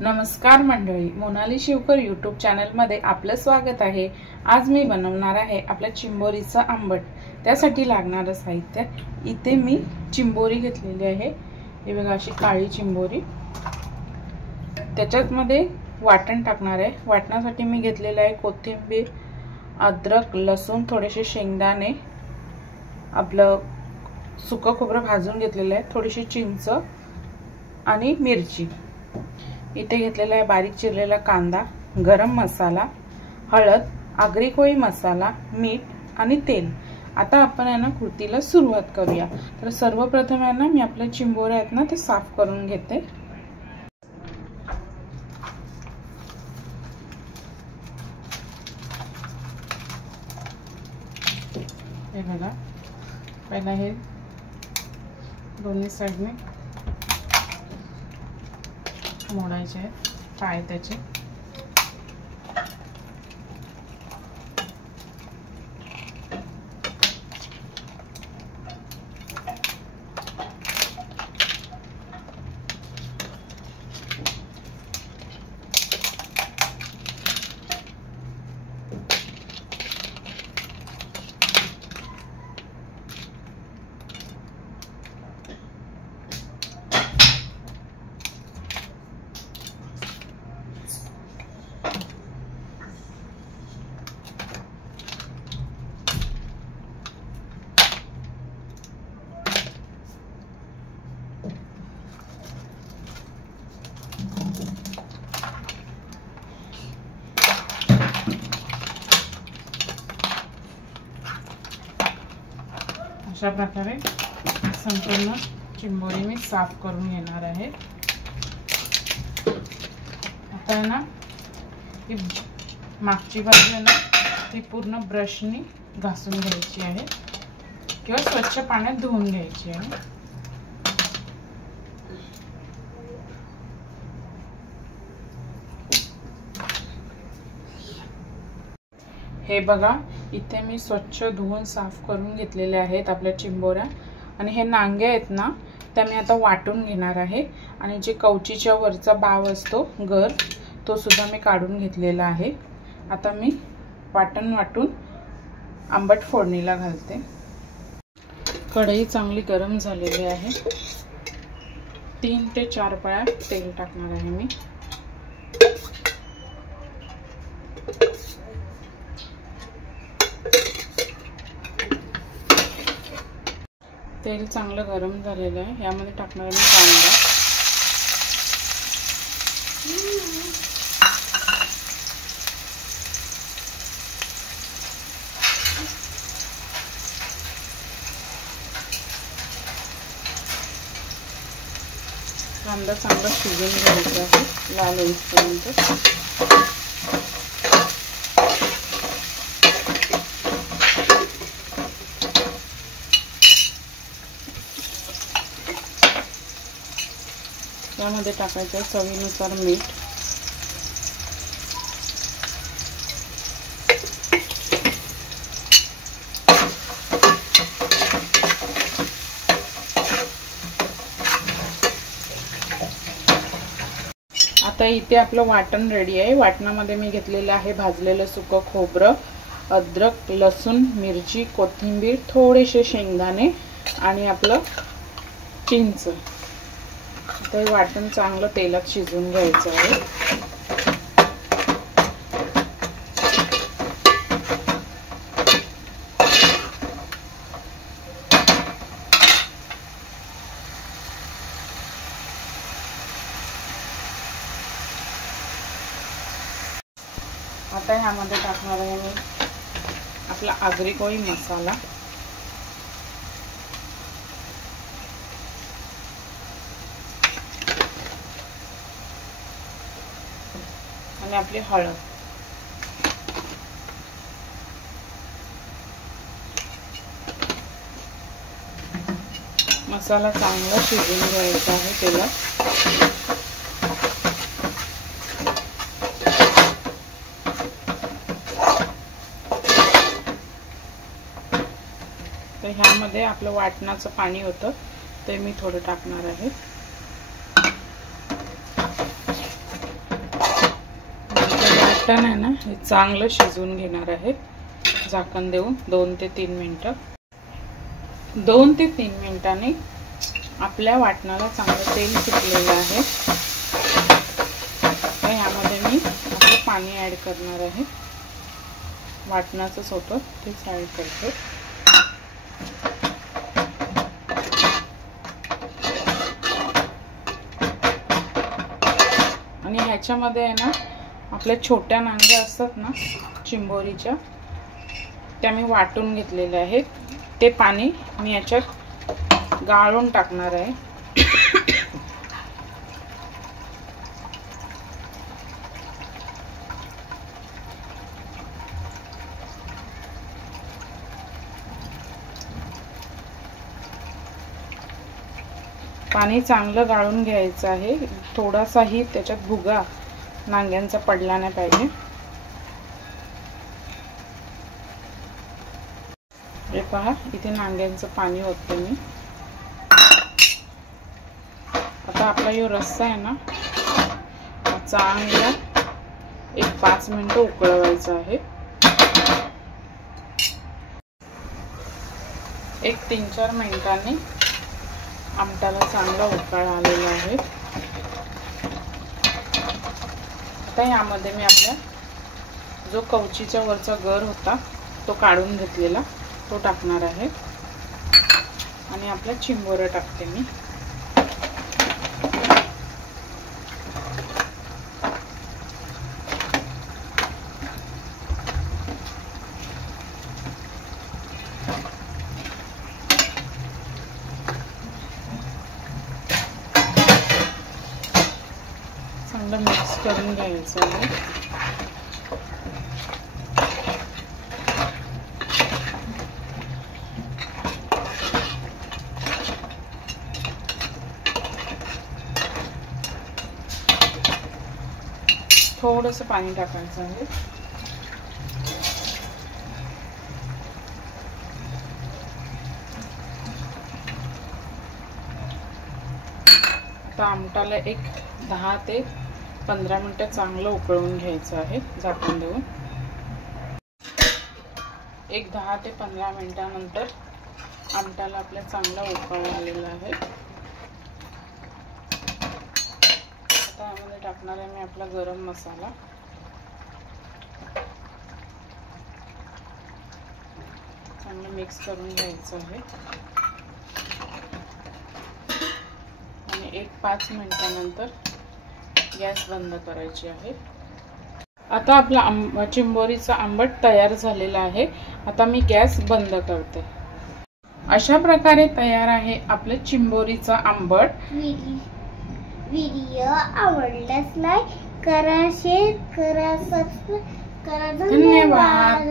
नमस्कार मंडळी, मोनाली शिवकर यूट्यूब चॅनलमध्ये आपलं स्वागत आहे। आज मी बनवणार आहे आपल्या चिंबोरीचा आंबट। त्यासाठी लागणारे साहित्य इथे मी चिंबोरी घेतलेली आहे। हे बघा, अशी काळी चिंबोरी। त्याच्यामध्ये वाटण टाकणार आहे। वाटणासाठी मी घेतलेला आहे कोथिंबीर, अद्रक, लसूण, थोडेसे शेंगदाणे, आपलं सुकं खोबरं भाजून घेतलेलं आहे, थोडीशी चिंच आणि मिरची। इथे घेतलेला आहे बारीक चिरलेला कांदा, गरम मसाला, हळद, आगरी कोळी मसाला, मीठ आणि तेल। आता आपण कृतीला सुरुवात करूया। तर सर्वप्रथम मी आपल्या चिंबोऱ्या आहेत ना ते साफ करून घेते। हे बघा, पहिला हे दोन्ही साइडने मोडायचे आहेत पाय त्याचे। अशा प्रकारे संपूर्ण चिंबोरी मी साफ करून घेणार आहे। आता ना ही मागची बाजू ती पूर्ण ब्रशनी घासून घ्यायची आहे किंवा स्वच्छ पाण्यात धुवून घ्यायची आहे। हे बघा, इथे मी स्वच्छ धुवून साफ करून घेतलेले आहेत आपल्या चिंबोऱ्या। आणि हे नांगे आहेत ना त्या मी आता वाटून घेणार आहे। आणि जे कवचीच्या वरचा बाव असतो गर, तो सुद्धा मी काढून घेतलेला आहे। आता मी वाटून आंबट फोडणीला घालते। कढई चांगली गरम झालेली आहे। 3 ते 4 पळ्या तेल टाकणार आहे मी। तेल चांगलं गरम झालेलं आहे। यामध्ये टाकणार आहे मी कांदा। कांदा चांगला शिजून घ्यायचा आहे लाल होईपर्यंत। यामध्ये टाकायचं चवीनुसार मीठ, आता इथे आपलं वाटण रेडी आहे। वाटणामध्ये मी घेतलेलं आहे भाजलेलं सुकं खोबरं, अद्रक, लसूण, मिरची, कोथिंबीर, थोडेसे शेंगदाणे आणि आपलं चिंच। आता हे वाटण चांगलं तेलात शिजून घ्यायचं आहे। आता ह्यामध्ये टाकणार आहे मी आपला आगरी कोळी मसाला, आणि आपली हळद। मसाला चांगला शिजून घ्यायचा आहे तेलात। तर ह्यामध्ये आपलं वाटणाचं पाणी होतं ते मी थोडं टाकणार आहे। वाटण आहे ना हे चांगलं शिजवून घेणार आहे झाकण देऊन 2 ते 3 मिनिटं. 2 ते 3 मिनिटांनी आपल्या वाटणाला चांगलं तेल सुटलेलं आहे. तर यामध्ये मी आपलं पाणी ॲड करणार आहे. वाटणाचं होतं तेच ॲड करतो. आणि ह्याच्यामध्ये आहे ना आपल्या छोट्या नांग्या असतात ना चिंबोरीच्या, त्या मी वाटून घेतलेल्या आहेत. ते पाणी मी याच्यात गाळून टाकणार आहे. पाणी चांगलं गाळून घ्यायचं आहे. थोडासाही त्याच्यात भुगा नांग्यांचा पडला नाही पाहिजे. हे पहा इथे नांग्यांचं पाणी होतं मी. आता आपला जो रस्सा आहे ना चांगला 5 मिनिटं उकळवायचा आहे. 3-4 मिनिटांनी आमटाला चांगला उकळ आलेला आहे. आता यामध्ये मी आपल्या जो कवचीच्या वरचा गर होता तो काढून घेतलेला तो टाकणार आहे. आणि आपल्या चिंबोऱ्या टाकते मी. चांगलं मिक्स करून घ्यायचं आहे. थोडंसं पाणी टाकायचं आहे. आता आमटाला 10 ते 15 मिनिटं चांगलं उकळवून घ्यायचं आहे झाकण देऊन. 10 ते 15 मिनिटानंतर आमटाला आपल्या चांगला उकळ आलेला आहे. आता यामध्ये टाकणार आहे मी आपला गरम मसाला. चांगलं मिक्स करून घ्यायचं आहे. आणि 5 मिनिटानंतर गॅस बंद करायची आहे. आता आपला चिंबोरीचा आंबट तयार झालेला आहे. आता मी गॅस बंद करते. अशा प्रकारे तयार आहे आपलं चिंबोरीचा आंबट. व्हिडिओ आवडल्यास लाईक करा, शेअर करा, सबस्क्राईब करा. धन्यवाद.